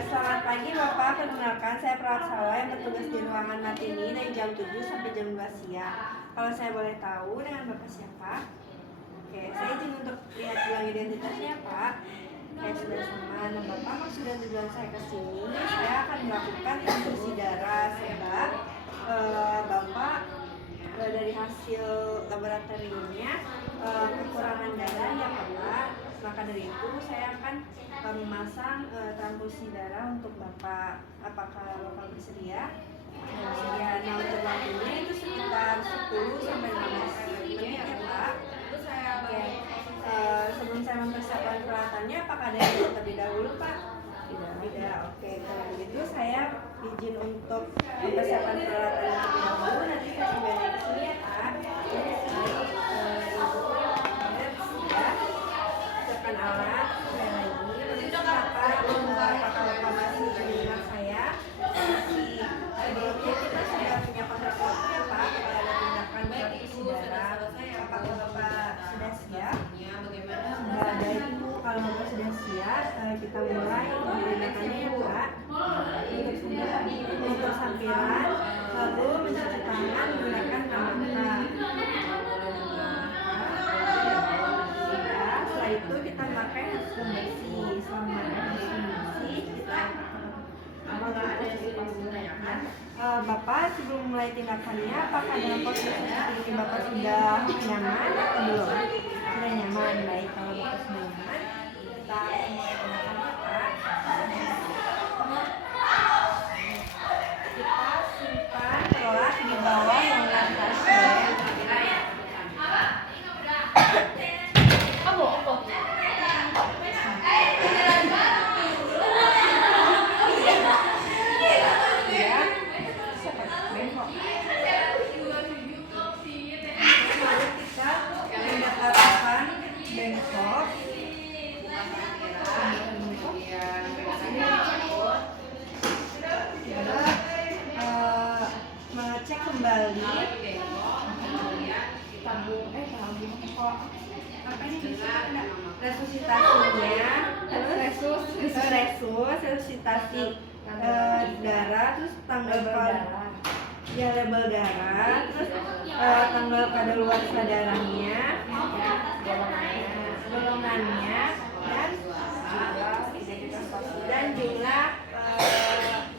Selamat pagi Bapak, perkenalkan saya Prasawa yang bertugas di ruangan Matini dari jam 7 sampai jam 2 siang. Kalau saya boleh tahu dengan Bapak siapa? Oke, saya izin untuk lihat ulang identitasnya Pak. Saya sudah sama, nah Bapak maksud dan tujuan saya ke sini, saya akan melakukan transfusi darah sebab Bapak dari hasil laboratoriumnya kekurangan darah ya Bapak. Maka dari itu saya akan memasang transfusi darah untuk Bapak. Apakah Bapak bersedia? Bersedia. Nah, untuk waktunya itu sekitar 10 sampai 15 menit ya Pak. Oke. Sebelum saya mempersiapkan peralatannya, apakah ada yang terlebih dahulu Pak? Tidak. Oke, kalau begitu saya izin untuk mempersiapkan peralatan terlebih dahulu. Nanti saya kembali ke sini ya Pak. Siapkan alat. Apakah masih mendengar saya? Sebelumnya kita sudah punya kontrasepsi ya Pak. Kalau ada tindakan transfusi darah, apakah Bapak sudah siap? Dari Ibu, kalau Bapak sudah siap, kita mulai menggunakannya ya Pak. Untuk sampiran, lalu mencuci tangan menggunakan mata. Setelah itu kita pakai hand bersih. Selama hand bersih, kita Bapak sebelum mulai tindakannya, apakah dalam posisi seperti ini Bapak sudah nyaman atau belum? Sudah nyaman, baik. Kalau Bapak sudah nyaman, kita mulai tindakan Bapak. Kita simpan pelat di bawah menggunakan stem. Mengecek kembali resusitasinya, resusitasi darah, terus tanggal ya label darah, terus tanggal kadaluarsa darahnya, golongannya,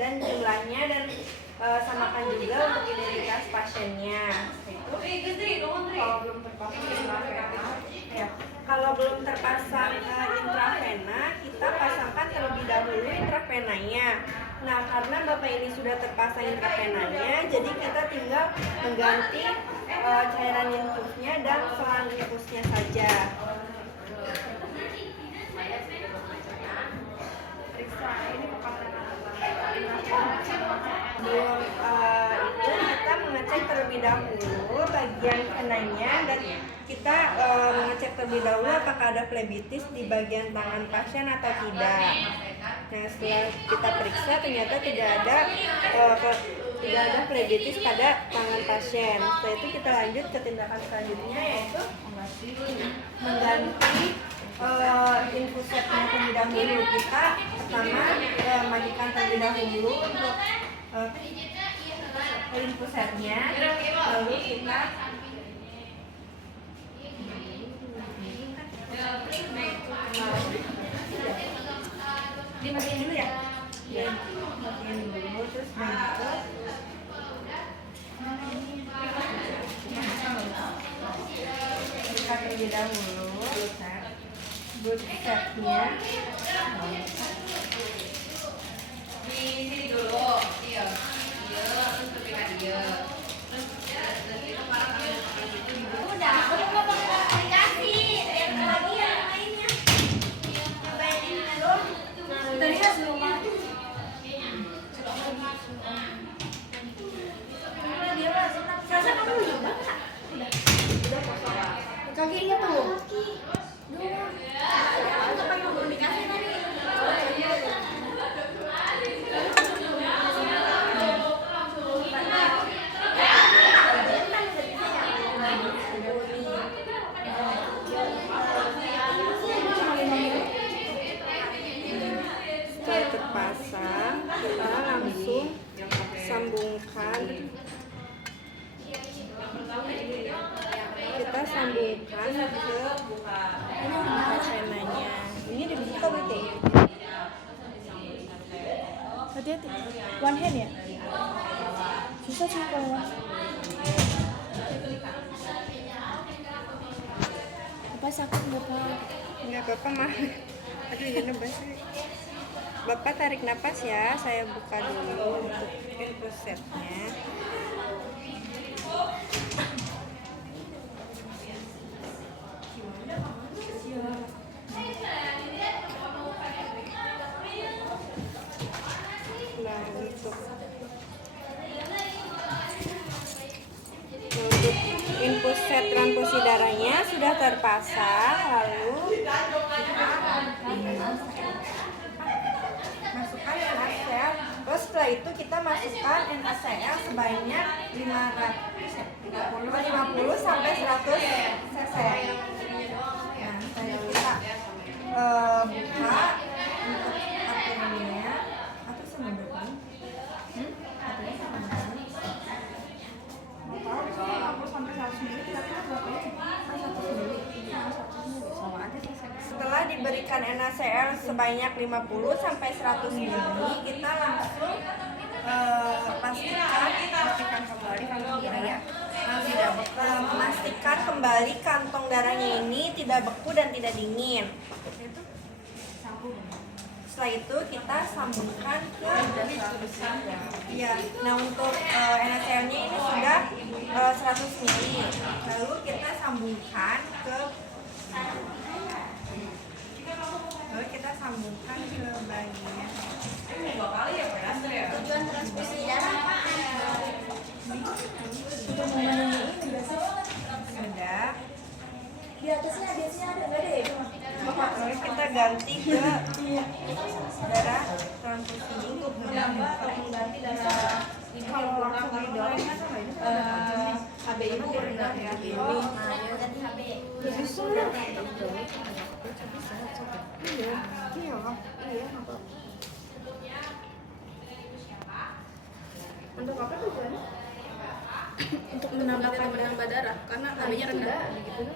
dan jumlahnya dan samakan juga untuk identitas pasiennya. Kalau belum terpasang intravena, kita pasangkan terlebih dahulu intravenanya. Nah, karena Bapak ini sudah terpasang intravenanya, jadi kita tinggal mengganti cairan infusnya dan selang infusnya saja. Periksa ini belum itu kita mengecek terlebih dahulu bagian venanya dan kita mengecek terlebih dahulu apakah ada flebitis di bagian tangan pasien atau tidak. Nah, setelah kita periksa ternyata tidak ada flebitis pada tangan pasien. Setelah itu kita lanjut ke tindakan selanjutnya, yaitu mengganti infusetnya terlebih dahulu. Kita pertama matikan terlebih dahulu untuk infusetnya, lalu kita dimatiin dulu ya, dimatiin dulu, terus begitu kita terlebih dahulu bootstrapnya di sini dulu, iya, terus ketika dia terus itu para itu udah, aku mau aplikasi yang lagi yang lainnya cobain ini dulu dari hasil rumah dia Sasa kamu juga udah kakinya tuh untuk pakai komunikasi tadi. Kita sambungkan ke antenanya. Ini dibuka berarti? Hati-hati. One hand ya? Susah sih kalau one. Bapak sakit nggak Pak? Enggak apa-apa mah. Aduh ini basah. Bapak tarik napas ya. Saya buka dulu untuk input setnya. Nah untuk input set transfusi darahnya sudah terpasang, lalu masukkan NaCl. Terus setelah itu kita masukkan NaCl sebanyak 50 sampai 100 cc. Nah, saya bisa buka untuk aturannya. Atau sama berapa? Aturannya sama berapa? Kalau misalnya 50 sampai 100 ml kira-kira berapa ya? 100 ml. Sama aja sih. Setelah diberikan NaCl sebanyak 50 sampai 100 ml, kita langsung pastikan kembali kantong darah. Memastikan kembali kantong darahnya ini tidak beku dan tidak dingin. Setelah itu kita sambungkan ke ya. Nah untuk NaCl-nya ini sudah 100 ml. Lalu kita sambungkan ke bagian. Tujuan transfusi darah apaan? Sudah mau ini nggak sih? Sudah. Di atasnya ada nggak deh? Lalu kita ganti ke darah transfusi. Mengganti darah ini Kalau langsung didorong kan sama ini HB itu rendah ya. ganti HB. Lebih sulit. Iya. Untuk apa tujuannya? Untuk menambah darah karena HB-nya rendah. Gitu.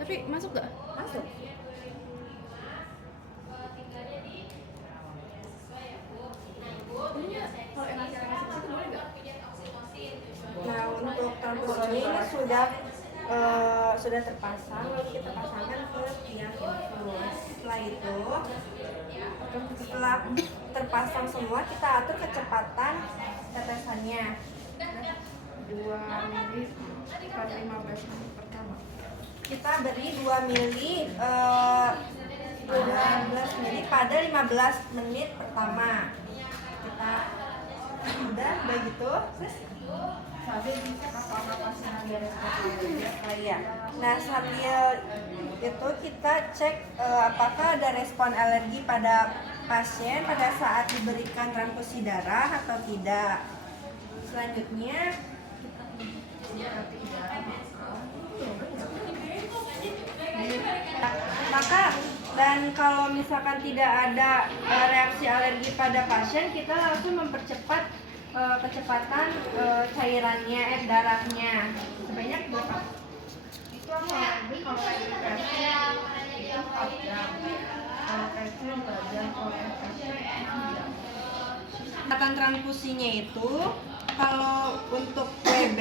Tapi masuk nggak? Masuk. Kalau NaCl masuk ke situ boleh nggak? Nah untuk transfusi ini sudah terpasang, lalu kita pasangkan ke tiang infus. Setelah terpasang semua, kita atur kecepatan tetesannya 2 mili per 15 menit pertama. Kita beri 2 mili 12 mili pada 15 menit pertama. Kita udah begitu terus nah sambil itu kita cek apakah ada respon alergi pada pasien pada saat diberikan transfusi darah atau tidak. Selanjutnya maka dan kalau misalkan tidak ada reaksi alergi pada pasien, kita langsung mempercepat kecepatan cairannya, darahnya. Sebanyak berapa? Itu kalau itu 4 jam. Kalau itu 2 jam, kalau kecepatan transfusinya itu kalau untuk WB,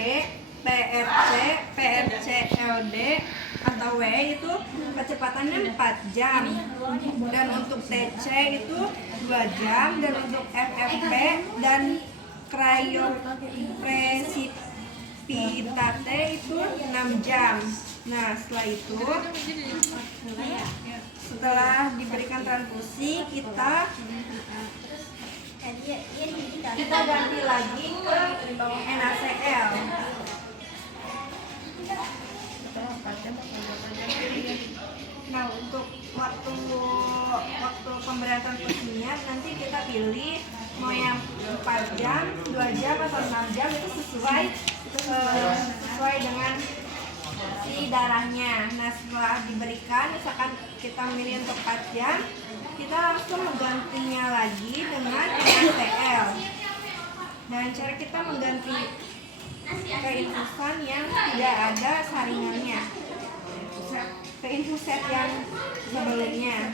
PRC, PRC, LD atau W itu kecepatannya 4 jam, dan untuk TC itu 2 jam, dan untuk FFP dan cryoprecipitate itu 6 jam. Nah setelah itu, setelah diberikan transfusi kita ganti lagi ke NaCl. Nah untuk waktu pemberian transfusinya nanti kita pilih mau yang 4 jam, 2 jam atau 6 jam, itu sesuai dengan si darahnya. Nah setelah diberikan, misalkan kita milih untuk 4 jam, kita langsung menggantinya lagi dengan NaCl. Dan cara kita mengganti keinfusan yang tidak ada saringannya ke infuset yang sebelumnya.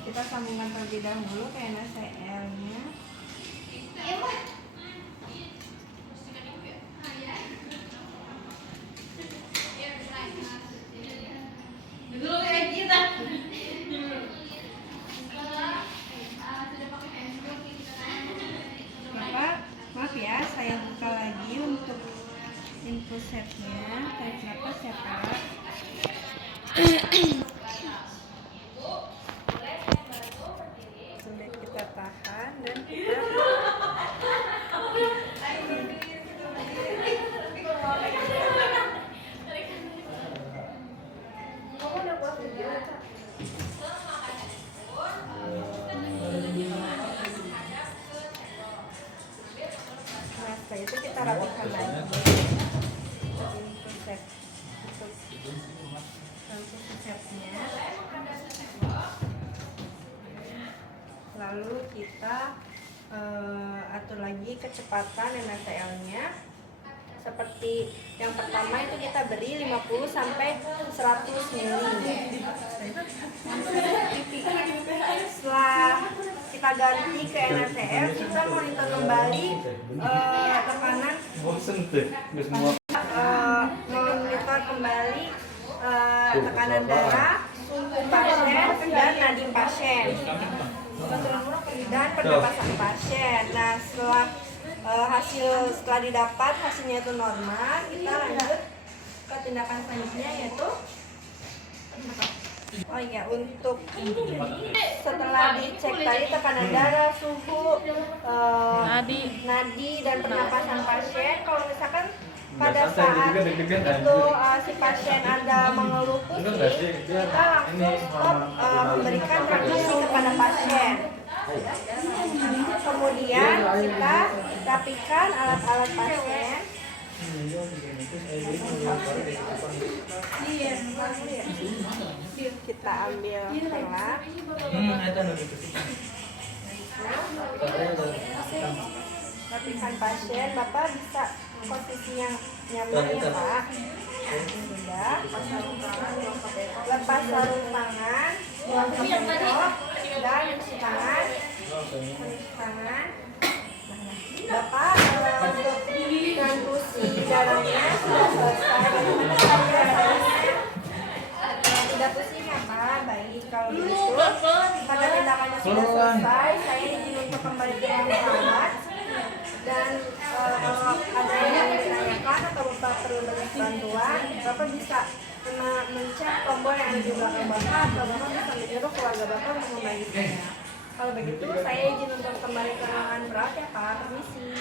Kita sambungkan terlebih dahulu ke NaCl-nya. Maaf ya, saya buka lagi untuk infusetnya. Tarik nafas ya Kak. Sudah kita tahan dan kita setelah itu kita rapikan lagi infuset untuk infusetnya. Lalu kita atur lagi kecepatan NaCl-nya. Seperti yang pertama itu kita beri 50 sampai 100 ml. Setelah kita ganti ke NaCl, kita monitor kembali tekanan, monitor kembali tekanan darah, suhu pasien dan nadi pasien dan pernapasan pasien. Nah, setelah didapat hasilnya itu normal, kita lanjut ke tindakan selanjutnya, yaitu untuk setelah dicek tadi tekanan darah, suhu, nadi dan pernapasan pasien. Kalau misalkan pada saat itu si pasien ada mengeluh pusing, kita langsung stop memberikan transfusi kepada pasien. Kemudian kita rapikan alat-alat pasien. Kita ambil pelak. Rapikan pasien. Bapak bisa posisi yang nyaman ya Pak. Sudah, lepas sarung tangan, buang kepala dan cuci tangan. Bapak untuk transfusi darahnya sudah selesai. Bagaimana keadaannya? Tidak pusing ya Pak? Baik, kalau begitu karena tindakannya sudah selesai, saya izin untuk kembali ke ruang perawat. Dan kalau ada yang ditanyakan atau Bapak perlu bantuan, Bapak bisa mencet tombol yang ada di belakang Bapak, atau Bapak bisa menyuruh keluarga Bapak untuk membantunya. Kalau begitu, saya izin untuk kembali ke ruangan perawat ya Pak. Permisi.